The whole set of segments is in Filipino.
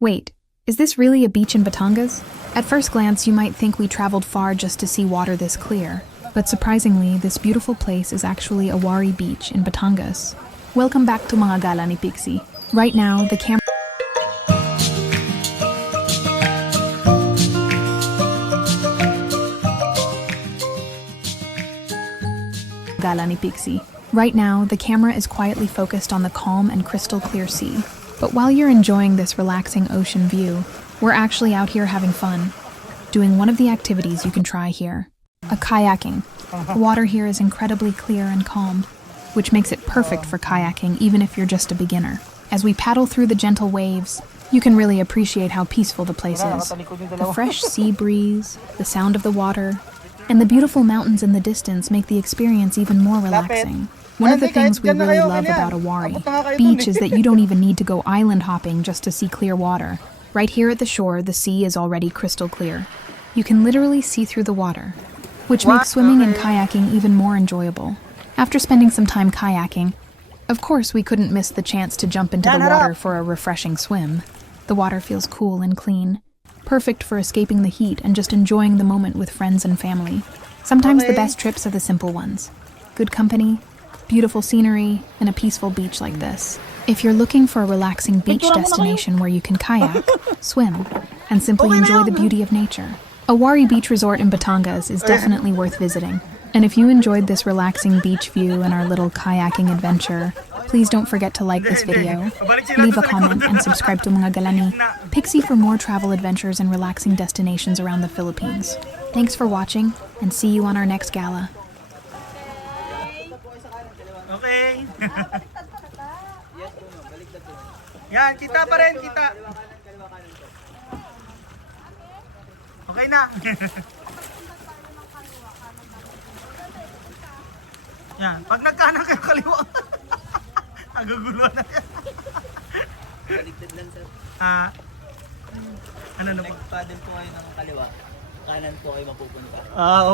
Wait, is this really a beach in Batangas? At first glance, you might think we traveled far just to see water this clear. But surprisingly, this beautiful place is actually Awari Beach in Batangas. Welcome back to Mga Gala ni Pixie. Right now, the camera Gala ni Pixie. Right now, the camera is quietly focused on the calm and crystal clear sea. But while you're enjoying this relaxing ocean view, we're actually out here having fun, doing one of the activities you can try here. A kayaking. The water here is incredibly clear and calm, which makes it perfect for kayaking even if you're just a beginner. As we paddle through the gentle waves, you can really appreciate how peaceful the place is. The fresh sea breeze, the sound of the water, and the beautiful mountains in the distance make the experience even more relaxing. One of the things we really love about Awari Beach is that you don't even need to go island hopping just to see clear water. Right here at the shore, the sea is already crystal clear. You can literally see through the water, which makes swimming and kayaking even more enjoyable. After spending some time kayaking, of course we couldn't miss the chance to jump into the water for a refreshing swim. The water feels cool and clean, perfect for escaping the heat and just enjoying the moment with friends and family. Sometimes the best trips are the simple ones. Good company, beautiful scenery, and a peaceful beach like this. If you're looking for a relaxing beach destination where you can kayak, swim, and simply enjoy the beauty of nature, Awari Beach Resort in Batangas is definitely worth visiting. And if you enjoyed this relaxing beach view and our little kayaking adventure, please don't forget to like this video, leave a comment, and subscribe to Mga Gala ni Pixie for more travel adventures and relaxing destinations around the Philippines. Thanks for watching, and see you on our next gala. Okay. Yan, kita pa rin, kita. Okay na. Yan, pag nagkanan kayo kaliwa. Ang gugulo na yan. Baligtad lang sir. Ano na po? Nag-paddle po kayo ng kaliwa. Kanan po kayo mapupunta.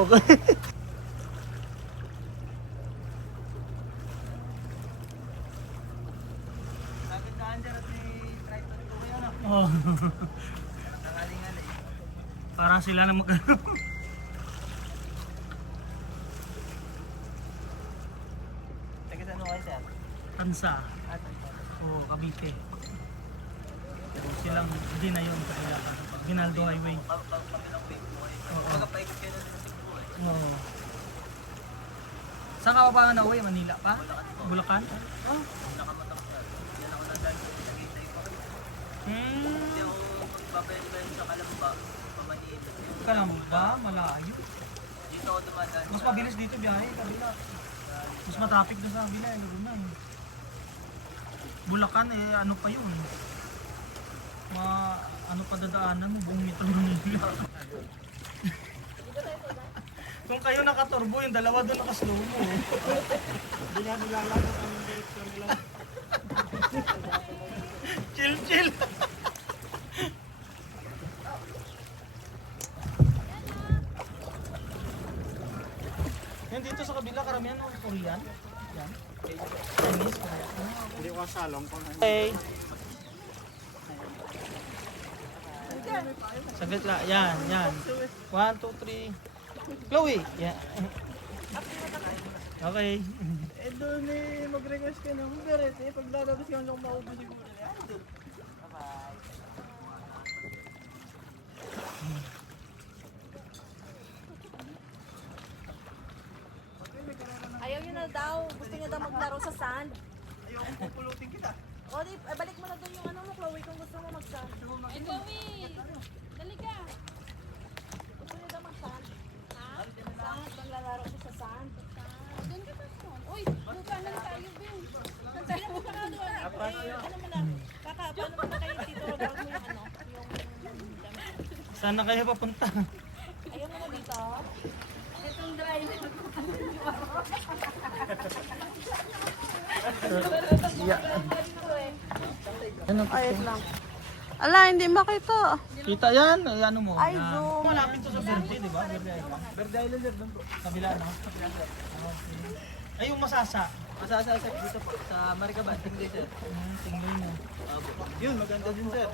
Okay. Oh. Para sila na mag Taga ano kayo sir? Tansa. Oo, Cavite. Silang hindi na yun kaya Ginaldo Highway. Kabilang way po kayo. Magpapaikot kayo na din sa Cebu eh. Oo. Saan ka pa na uwi? Manila pa? Bulacan? Oh. Nakamatak sir. Yan ako nandang Tagaytay po. Hindi ako magpapayan sa Kalamba. Pamanila. Kalamba, malayo. Dito ako dumadaan. Mas mabilis dito biyahe, kabila. Mas matraffic doon sa kabila, Bulacan ano pa yun? Ano pa dadaanan mo, buong Metro Manila. Kung kayo nakaturbo, yung dalawa doon nakaslow mo. Hindi nga nilalakot ang direction nila. Chill, chill. Yan dito sa kabila, karamihan ng Korean. Yan. Chinese. Hindi ko kasalong kung ano. Okay. Saglit lang. Yan, yan. 1, 2, 3. Chloe! Yan. Okay. Eh doon eh, mag-request ka ng Gareth eh, pag lalabas ka lang maubo siguro. Ayaw niya na daw. Gusto niya daw maglaro sa sand. Ayaw kong pupulutin kita. O di, balik mo na doon yung ano mo, Chloe, kung gusto mo mag-sand. Ay, Chloe! Dali ka! Gusto niya daw mag-sand. Ha? Sand, maglalaro siya sa sand. Doon ka pa son. Uy, lupa na tayo, Bill. Saan tayo mo na doon? Ano mo na, paano mo na kayo dito, Robert, mo yung ano, yung damit. Saan na kayo papunta? Ayaw mo na dito. Itong driver. Ayos lang. Ala, hindi makita. Kita yan, ay ano mo. Ay, yan. zoom. Malapit to sa Verde, di ba? Verde Island. Verde Island doon po. Kabila, no? Okay. Ay, yung masasa. Masasasag dito po sa Maricaban, tingin sir. Tingnan mo. Opo. Yun, maganda din sir.